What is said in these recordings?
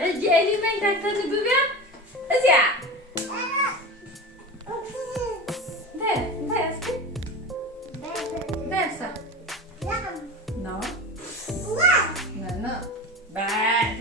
الجالي ما يتكتب بيا أزيع ده أسكت ده أسا نعم نعم بعد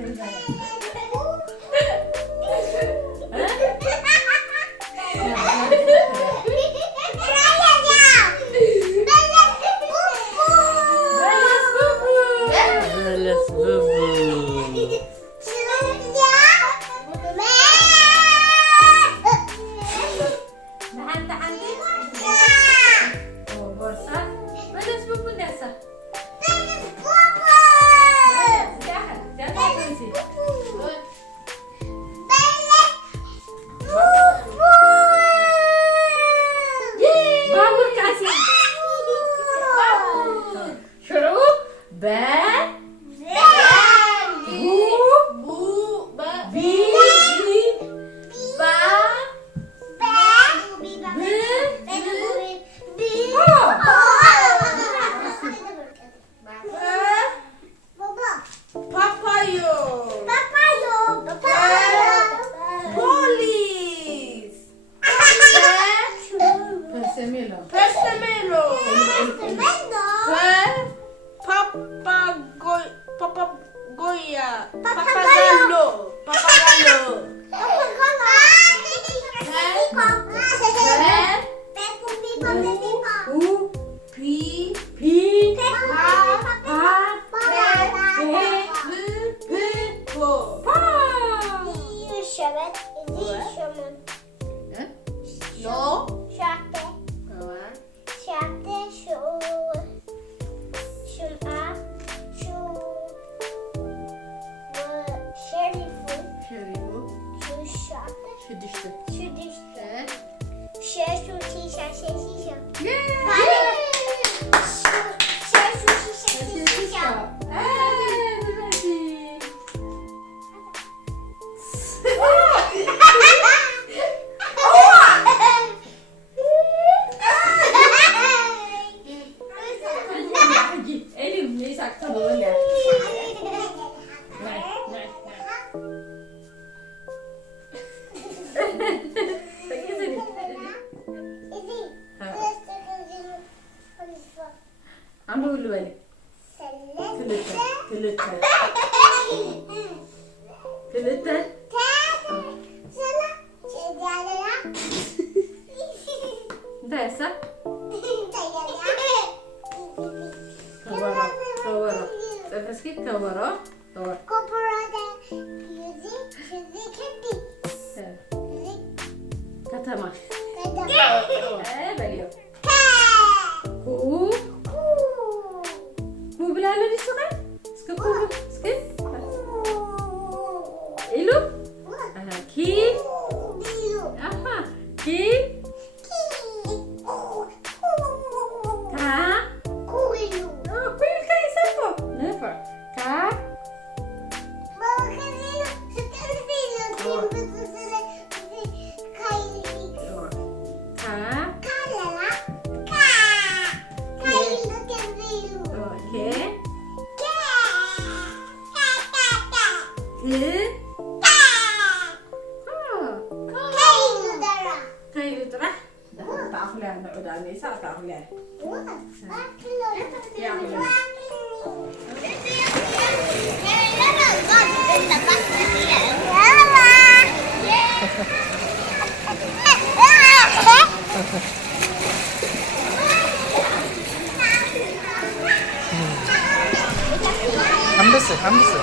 حمسة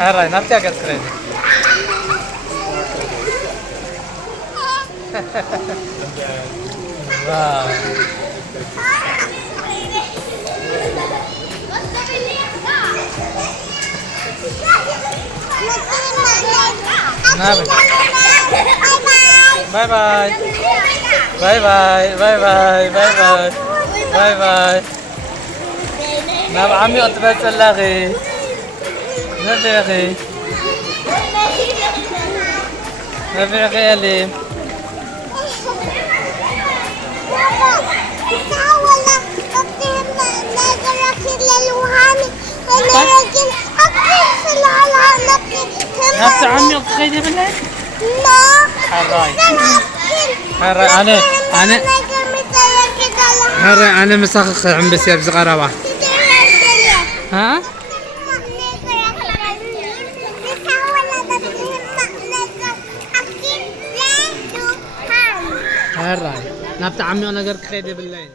هاي نبتة أكل كريم واو نعم باي باي باي باي باي باي باي باي باي باي نعم عمي أطبت اللاغي نبي يا أخي نبي يا أخي أليم نفس عمي وتخيلي بالله؟ حراي أنا مسخخ عم بس يبز قرابة. ها؟ حراي نفس عمي وأنا قرك خيلي بالله.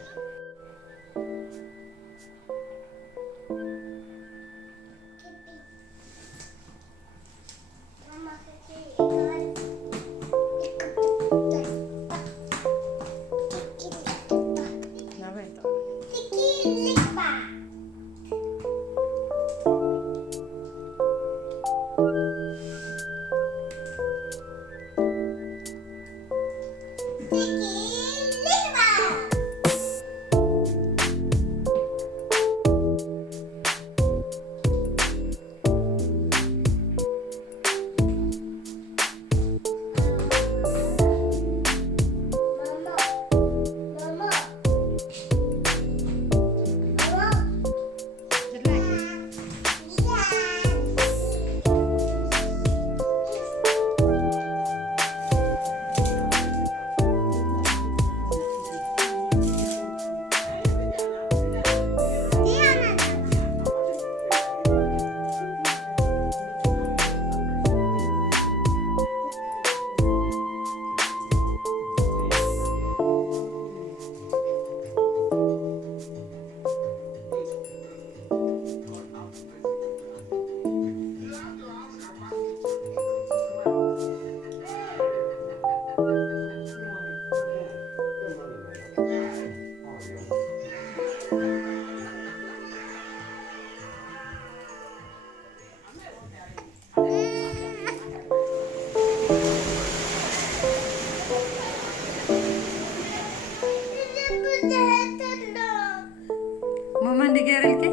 ماما ندير لك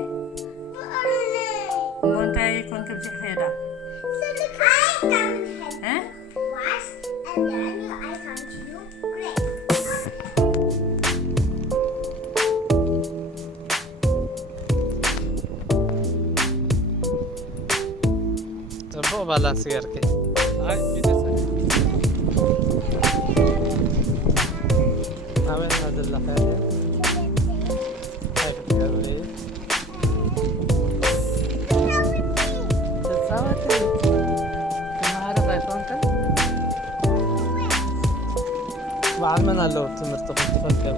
مونتاي كون كبسي حيدا ها تبغى بالانس يركي هاي بيتسا عمل هذا اللي خير هاي بتقولي تساوتي كم عارف ايفون كم وعملنا لو تمرت تفكر